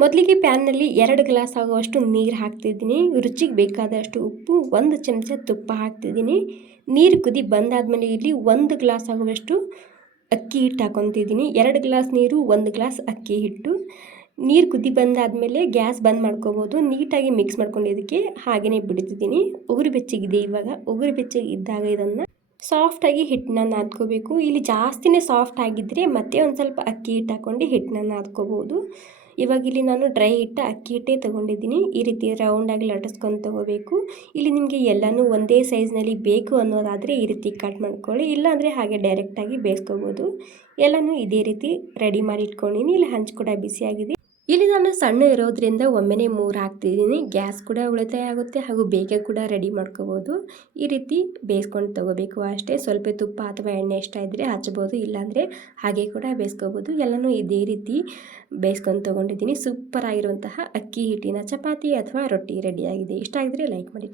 ಮೊದಲಿಗೆ ಪ್ಯಾನ್ನಲ್ಲಿ 2 ಗ್ಲಾಸ್ ಆಗುವಷ್ಟು ನೀರು ಹಾಕ್ತಿದ್ದೀನಿ. ರುಚಿಗೆ ಬೇಕಾದಷ್ಟು ಉಪ್ಪು, 1 ಚಮಚ ತುಪ್ಪ ಹಾಕ್ತಿದ್ದೀನಿ. ನೀರು ಕುದಿ ಬಂದಾದಮೇಲೆ ಇಲ್ಲಿ 1 ಗ್ಲಾಸ್ ಆಗುವಷ್ಟು ಅಕ್ಕಿ ಹಿಟ್ಟು ಹಾಕ್ಕೊತಿದ್ದೀನಿ. 2 ಗ್ಲಾಸ್ ನೀರು, 1 ಗ್ಲಾಸ್ ಅಕ್ಕಿ ಹಿಟ್ಟು. ನೀರು ಕುದಿ ಬಂದಾದಮೇಲೆ ಗ್ಯಾಸ್ ಬಂದ್ ಮಾಡ್ಕೋಬೋದು. ನೀಟಾಗಿ ಮಿಕ್ಸ್ ಮಾಡ್ಕೊಂಡು ಇದಕ್ಕೆ ಹಾಗೆಯೇ ಬಿಡ್ತಿದ್ದೀನಿ. ಉಗುರು ಬೆಚ್ಚಗಿದೆ. ಇವಾಗ ಉಗುರು ಬೆಚ್ಚಗೆ ಇದ್ದಾಗ ಇದನ್ನು ಸಾಫ್ಟಾಗಿ ಹಿಟ್ಟನ್ನ ನಾದ್ಕೋಬೇಕು. ಇಲ್ಲಿ ಜಾಸ್ತಿನೇ ಸಾಫ್ಟ್ ಆಗಿದ್ದರೆ ಮತ್ತೆ ಒಂದು ಸ್ವಲ್ಪ ಅಕ್ಕಿ ಹಿಟ್ಟು ಹಾಕ್ಕೊಂಡು ಹಿಟ್ಟನ್ನ ನಾದ್ಕೋಬೋದು. ಇವಾಗ ಇಲ್ಲಿ ನಾನು ಡ್ರೈ ಹಿಟ್ಟು ಅಕ್ಕಿ ಹಿಟ್ಟೇ ತೊಗೊಂಡಿದ್ದೀನಿ. ಈ ರೀತಿ ರೌಂಡಾಗಿ ಲಟ್ಟಿಸ್ಕೊಂಡು ತೊಗೋಬೇಕು. ಇಲ್ಲಿ ನಿಮಗೆ ಎಲ್ಲನೂ ಒಂದೇ ಸೈಜ್ನಲ್ಲಿ ಬೇಕು ಅನ್ನೋದಾದರೆ ಈ ರೀತಿ ಕಟ್ ಮಾಡ್ಕೊಳ್ಳಿ, ಇಲ್ಲಾಂದರೆ ಹಾಗೆ ಡೈರೆಕ್ಟಾಗಿ ಬೇಯಿಸ್ಕೋಬೋದು. ಎಲ್ಲನೂ ಇದೇ ರೀತಿ ರೆಡಿ ಮಾಡಿ ಇಟ್ಕೊಂಡಿನಿ. ಇಲ್ಲಿ ಹಂಚು ಕೂಡ ಬಿಸಿಯಾಗಿದೆ. ಇಲ್ಲಿ ನಾನು ಸಣ್ಣ ಇರೋದ್ರಿಂದ ಒಮ್ಮೆನೇ 3 ಹಾಕ್ತಿದ್ದೀನಿ. ಗ್ಯಾಸ್ ಕೂಡ ಉಳಿತಾಯ ಆಗುತ್ತೆ ಹಾಗೂ ಬೇಗ ಕೂಡ ರೆಡಿ ಮಾಡ್ಕೋಬೋದು. ಈ ರೀತಿ ಬೇಯಿಸ್ಕೊಂಡು ತೊಗೋಬೇಕು ಅಷ್ಟೇ. ಸ್ವಲ್ಪ ತುಪ್ಪ ಅಥವಾ ಎಣ್ಣೆ ಇಷ್ಟ ಇದ್ದರೆ ಹಚ್ಬೋದು, ಇಲ್ಲಾಂದರೆ ಹಾಗೆ ಕೂಡ ಬೇಯಿಸ್ಕೋಬೋದು. ಎಲ್ಲನೂ ಇದೇ ರೀತಿ ಬೇಯಿಸ್ಕೊಂಡು ತೊಗೊಂಡಿದ್ದೀನಿ. ಸೂಪರ್ ಆಗಿರುವಂತಹ ಅಕ್ಕಿ ಹಿಟ್ಟಿನ ಚಪಾತಿ ಅಥವಾ ರೊಟ್ಟಿ ರೆಡಿಯಾಗಿದೆ. ಇಷ್ಟ ಆಗಿದ್ರೆ ಲೈಕ್ ಮಾಡಿ.